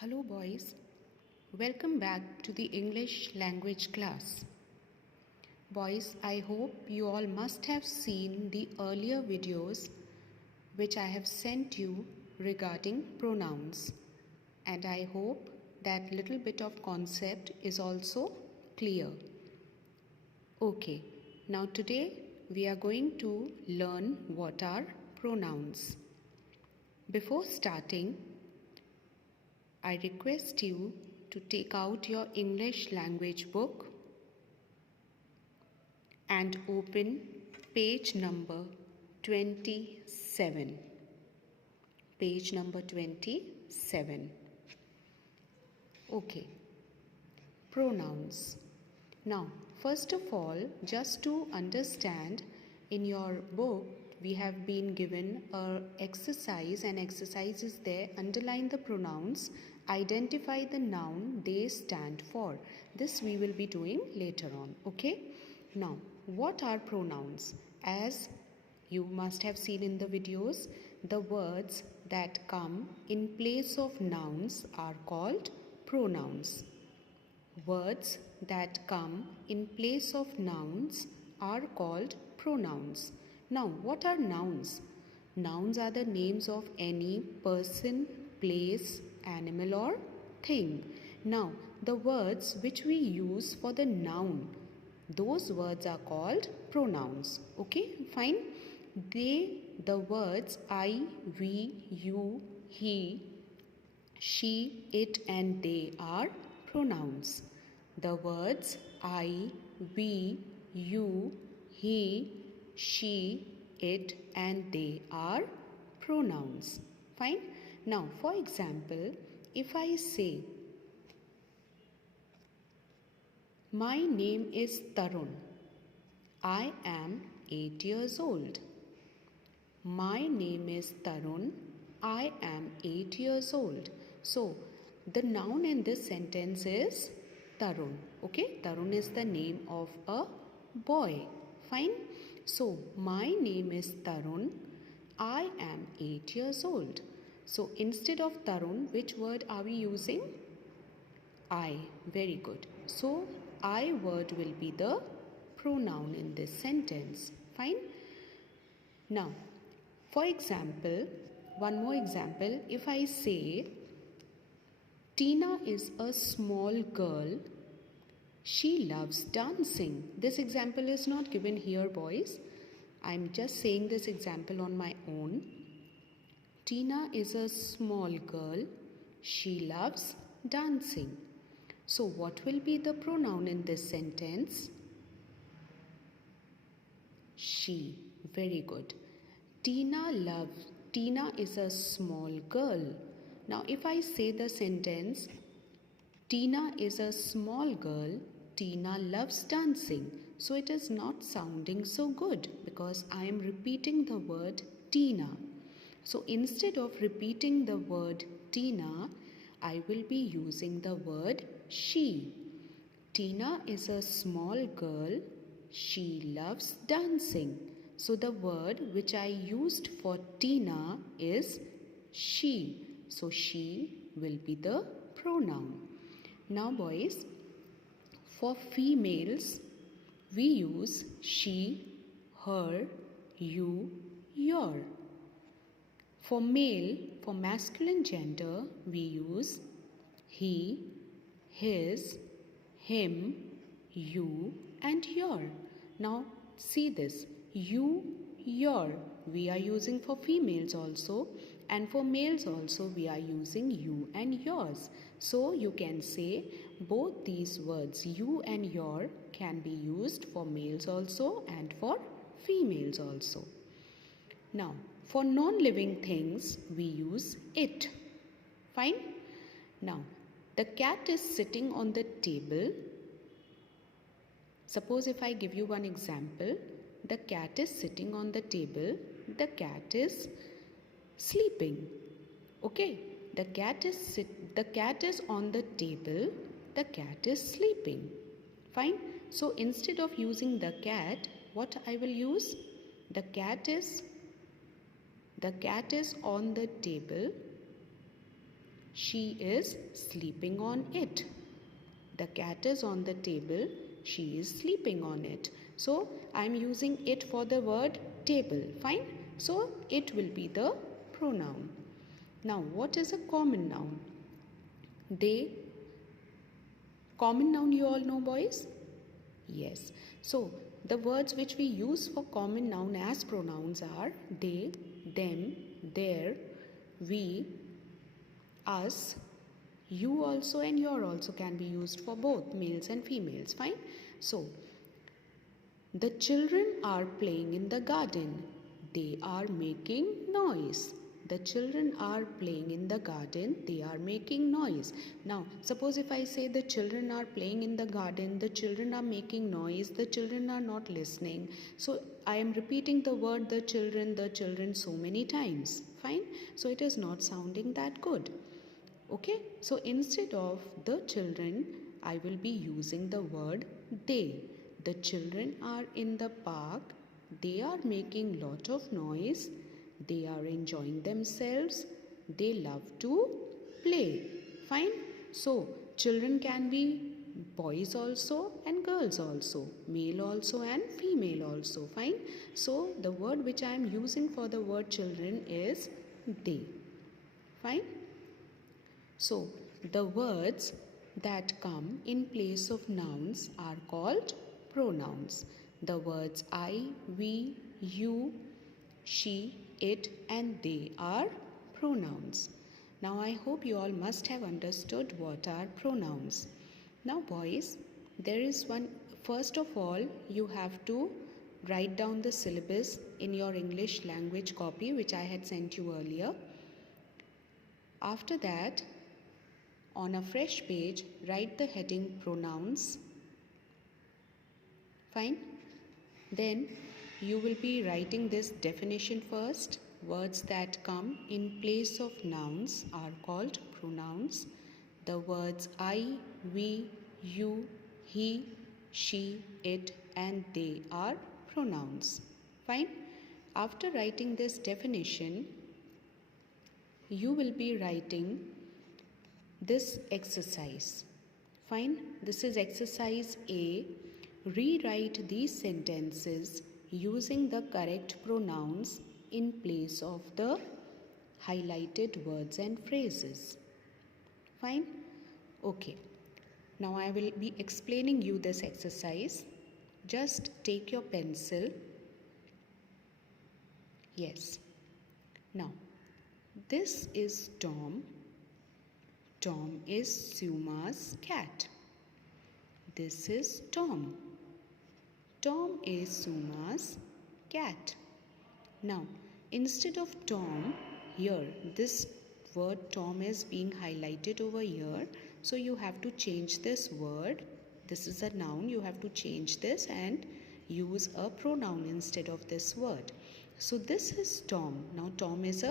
Hello boys, welcome back to the English language class. Boys, I hope you all must have seen the earlier videos which I have sent you regarding pronouns, and I hope that little bit of concept is also clear. Okay, now today we are going to learn what are pronouns. Before starting, I request you to take out your English language book and open page number 27. Page number 27. Okay, pronouns. Now, first of all, just to understand, in your book, we have been given an exercise, and exercise is there. Underline the pronouns, identify the noun they stand for. This we will be doing later on. Okay, now what are pronouns? As you must have seen in the videos, the words that come in place of nouns are called pronouns. Words that come in place of nouns are called pronouns. Now, what are nouns? Nouns are the names of any person, place, animal or thing. Now, the words which we use for the noun, those words are called pronouns. Okay, fine. The words I, we, you, he, she, it and they are pronouns. The words I, we, you, he, she, it and they are pronouns. Fine. Now, for example, if I say, my name is Tarun. I am 8 years old. My name is Tarun. I am 8 years old. So, the noun in this sentence is Tarun. Okay, Tarun is the name of a boy. Fine. So, my name is Tarun. I am 8 years old. So, instead of Tarun, which word are we using? I. Very good. So, I word will be the pronoun in this sentence. Fine. Now, for example, one more example, if I say, Tina is a small girl. She loves dancing. This example is not given here, boys. I'm just saying this example on my own. Tina is a small girl. She loves dancing. So, what will be the pronoun in this sentence? She. Very good. Tina is a small girl. Now, if I say the sentence, Tina is a small girl, Tina loves dancing. So, it is not sounding so good because I am repeating the word Tina. So, instead of repeating the word Tina, I will be using the word she. Tina is a small girl, she loves dancing. So, the word which I used for Tina is she. So, she will be the pronoun. Now, boys, for females, we use she, her, you, your. For male, for masculine gender, we use he, his, him, you and your. Now, see this. You, your, we are using for females also, and for males also we are using you and yours. So you can say both these words you and your can be used for males also and for females also. Now, for non-living things we use it. Fine. Now, the cat is sitting on the table. Suppose if I give you one example, the cat is sitting on the table. The cat is sleeping. Okay, the cat is on the table. The cat is sleeping. Fine. So instead of using the cat, what I will use? The cat is on the table. She is sleeping on it. The cat is on the table. She is sleeping on it. So I am using it for the word table. Fine. So it will be the pronoun. Now what is a common noun? They. Common noun you all know, boys? Yes. So the words which we use for common noun as pronouns are they, them, their, we, us, you also, and your also can be used for both males and females. Fine. So the children are playing in the garden. They are making noise. The children are playing in the garden. They are making noise. Now, suppose if I say the children are playing in the garden, the children are making noise, the children are not listening. So, I am repeating the word the children so many times. Fine. So, it is not sounding that good. Okay. So, instead of the children, I will be using the word they. The children are in the park. They are making lot of noise. They are enjoying themselves. They love to play. Fine. So, children can be boys also and girls also. Male also and female also. Fine. So, the word which I am using for the word children is they. Fine. So, the words that come in place of nouns are called pronouns. The words I, we, you, she, it, and they are pronouns. Now I hope you all must have understood what are pronouns. Now boys, there is one, first of all you have to write down the syllabus in your English language copy which I had sent you earlier. After that, on a fresh page, write the heading pronouns. Fine. Then you will be writing this definition first. Words that come in place of nouns are called pronouns. The words I, we, you, he, she, it, and they are pronouns. Fine. After writing this definition, you will be writing this exercise. Fine. This is exercise A. Rewrite these sentences using the correct pronouns in place of the highlighted words and phrases. Fine. Okay. Now I will be explaining you this exercise. Just take your pencil. Yes. Now, this is Tom. Tom is Suma's cat. This is Tom. Tom is Suma's cat. Now, instead of Tom, here, this word Tom is being highlighted over here. So, you have to change this word. This is a noun. You have to change this and use a pronoun instead of this word. So, this is Tom. Now, Tom is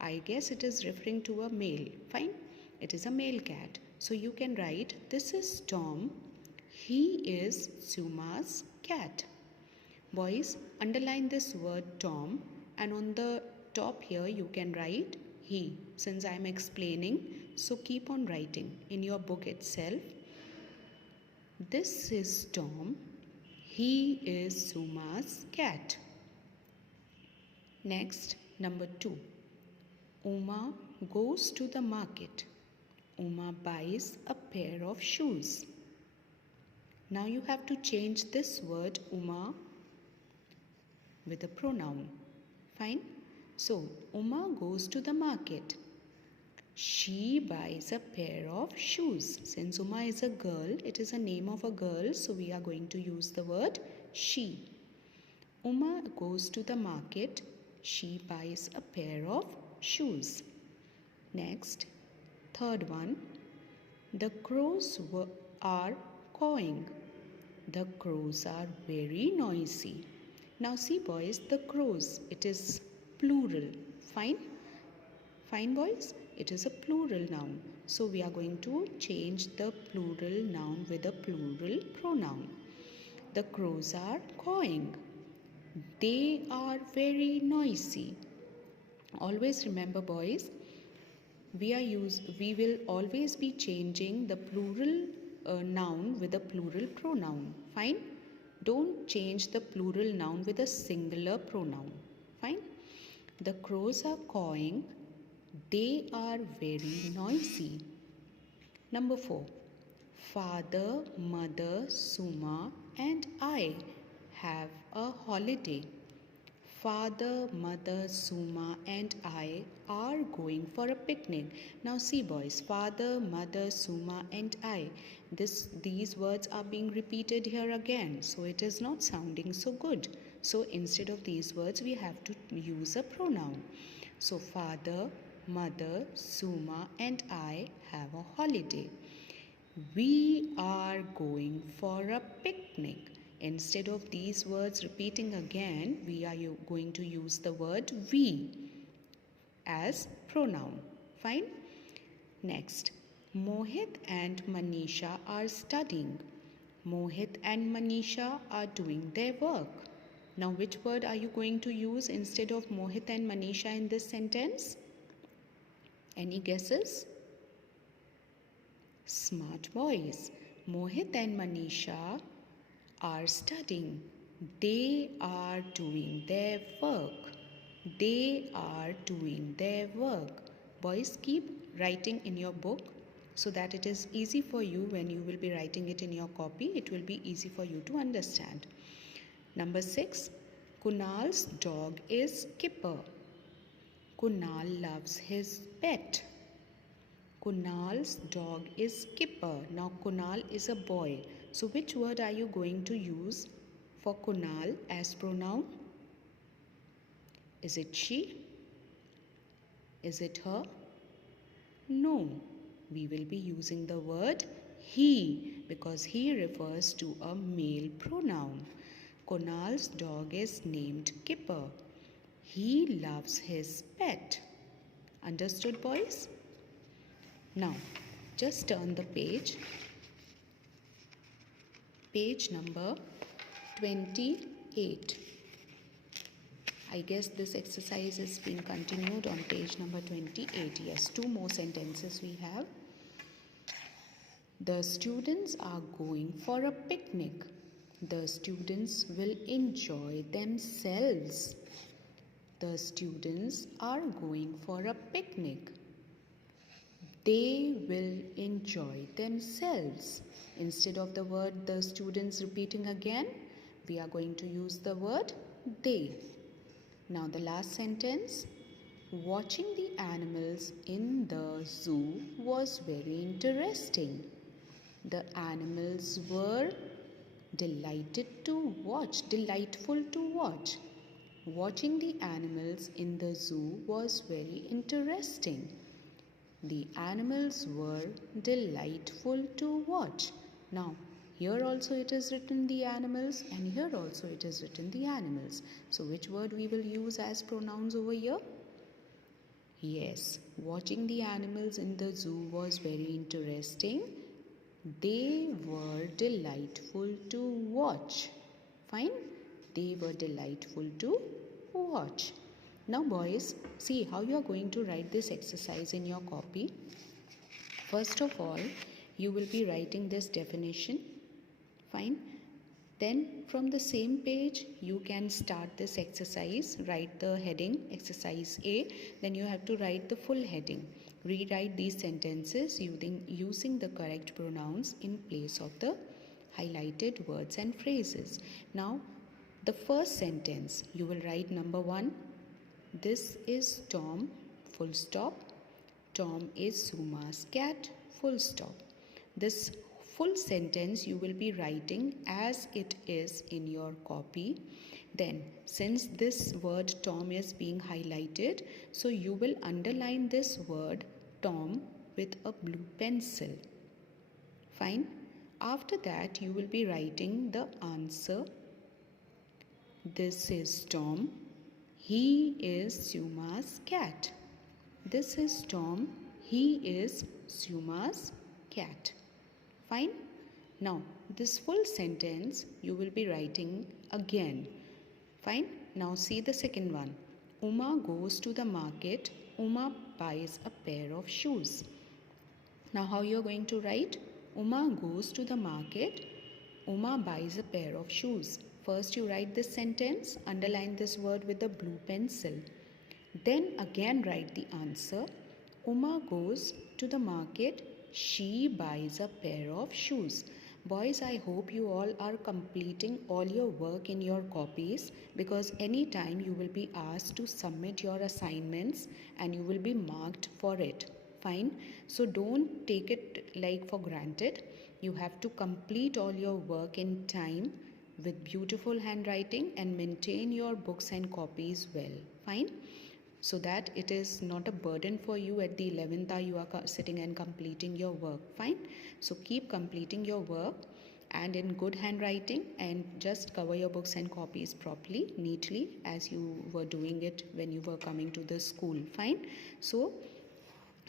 I guess it is referring to a male. Fine. It is a male cat. So, you can write, this is Tom. He is Suma's cat. Boys, underline this word Tom and on the top here you can write he. Since I am explaining, so keep on writing in your book itself. This is Tom. He is Suma's cat. Next, number 2. Uma goes to the market. Uma buys a pair of shoes. Now you have to change this word Uma with a pronoun. Fine. So, Uma goes to the market. She buys a pair of shoes. Since Uma is a girl, it is a name of a girl. So, we are going to use the word she. Uma goes to the market. She buys a pair of shoes. Next, third one. The crows are cawing. The crows are very noisy. Now see boys, the crows, it is plural. Fine? Fine boys? It is a plural noun. So we are going to change the plural noun with a plural pronoun. The crows are cawing. They are very noisy. Always remember boys, we will always be changing the plural noun with a plural pronoun. Fine? Don't change the plural noun with a singular pronoun. Fine? The crows are cawing. They are very noisy. Number 4. Father, mother, Suma and I have a holiday. Father, mother, Suma and I are going for a picnic. Now see boys, father, mother, Suma and I. These words are being repeated here again. So it is not sounding so good. So instead of these words, we have to use a pronoun. So father, mother, Suma and I have a holiday. We are going for a picnic. Instead of these words repeating again, we are going to use the word we as pronoun. Fine? Next, Mohit and Manisha are studying. Mohit and Manisha are doing their work. Now, which word are you going to use instead of Mohit and Manisha in this sentence? Any guesses? Smart boys. Mohit and Manisha are studying. They are doing their work. They are doing their work. Boys, keep writing in your book so that it is easy for you when you will be writing it in your copy. It will be easy for you to understand. Number 6. Kunal's dog is Kipper. Kunal loves his pet. Kunal's dog is Kipper. Now Kunal is a boy. So which word are you going to use for Kunal as pronoun? Is it she? Is it her? No. We will be using the word he because he refers to a male pronoun. Kunal's dog is named Kipper. He loves his pet. Understood, boys? Now, just turn the page. Page number 28. I guess this exercise is being continued on page number 28. Yes, 2 more sentences we have. The students are going for a picnic. The students will enjoy themselves. The students are going for a picnic. They will enjoy themselves. Instead of the word the students repeating again, we are going to use the word they. Now the last sentence. Watching the animals in the zoo was very interesting. The animals were delightful to watch. Watching the animals in the zoo was very interesting. The animals were delightful to watch. Now, here also it is written the animals and here also it is written the animals. So, which word we will use as pronouns over here? Yes, watching the animals in the zoo was very interesting. They were delightful to watch. Fine? They were delightful to watch. Now boys, see how you are going to write this exercise in your copy. First of all, you will be writing this definition. Fine. Then from the same page, you can start this exercise. Write the heading, exercise A. Then you have to write the full heading. Rewrite these sentences using the correct pronouns in place of the highlighted words and phrases. Now, the first sentence, you will write number 1. This is Tom, full stop. Tom is Suma's cat, full stop. This full sentence you will be writing as it is in your copy. Then, since this word Tom is being highlighted, so you will underline this word Tom with a blue pencil. Fine. After that, you will be writing the answer. This is Tom. He is Suma's cat. This is Tom. He is Suma's cat. Fine. Now, this full sentence you will be writing again. Fine. Now, see the second one. Uma goes to the market. Uma buys a pair of shoes. Now how you are going to write? Uma goes to the market. Uma buys a pair of shoes. First you write this sentence, underline this word with a blue pencil. Then again write the answer. Uma goes to the market. She buys a pair of shoes. Boys, I hope you all are completing all your work in your copies, because anytime you will be asked to submit your assignments and you will be marked for it. Fine. So don't take it like for granted. You have to complete all your work in time with beautiful handwriting and maintain your books and copies well. Fine. So that it is not a burden for you at the 11th hour you are sitting and completing your work. Fine. So keep completing your work and in good handwriting, and just cover your books and copies properly, neatly, as you were doing it when you were coming to the school. Fine. So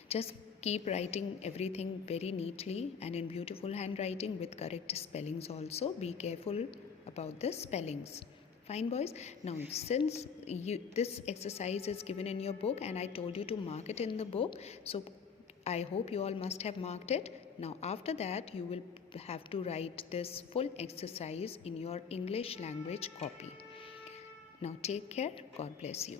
just keep writing everything very neatly and in beautiful handwriting with correct spellings also. Be careful about the spellings. Fine, boys. Now, since this exercise is given in your book and I told you to mark it in the book, so I hope you all must have marked it. Now, after that, you will have to write this full exercise in your English language copy. Now, take care. God bless you.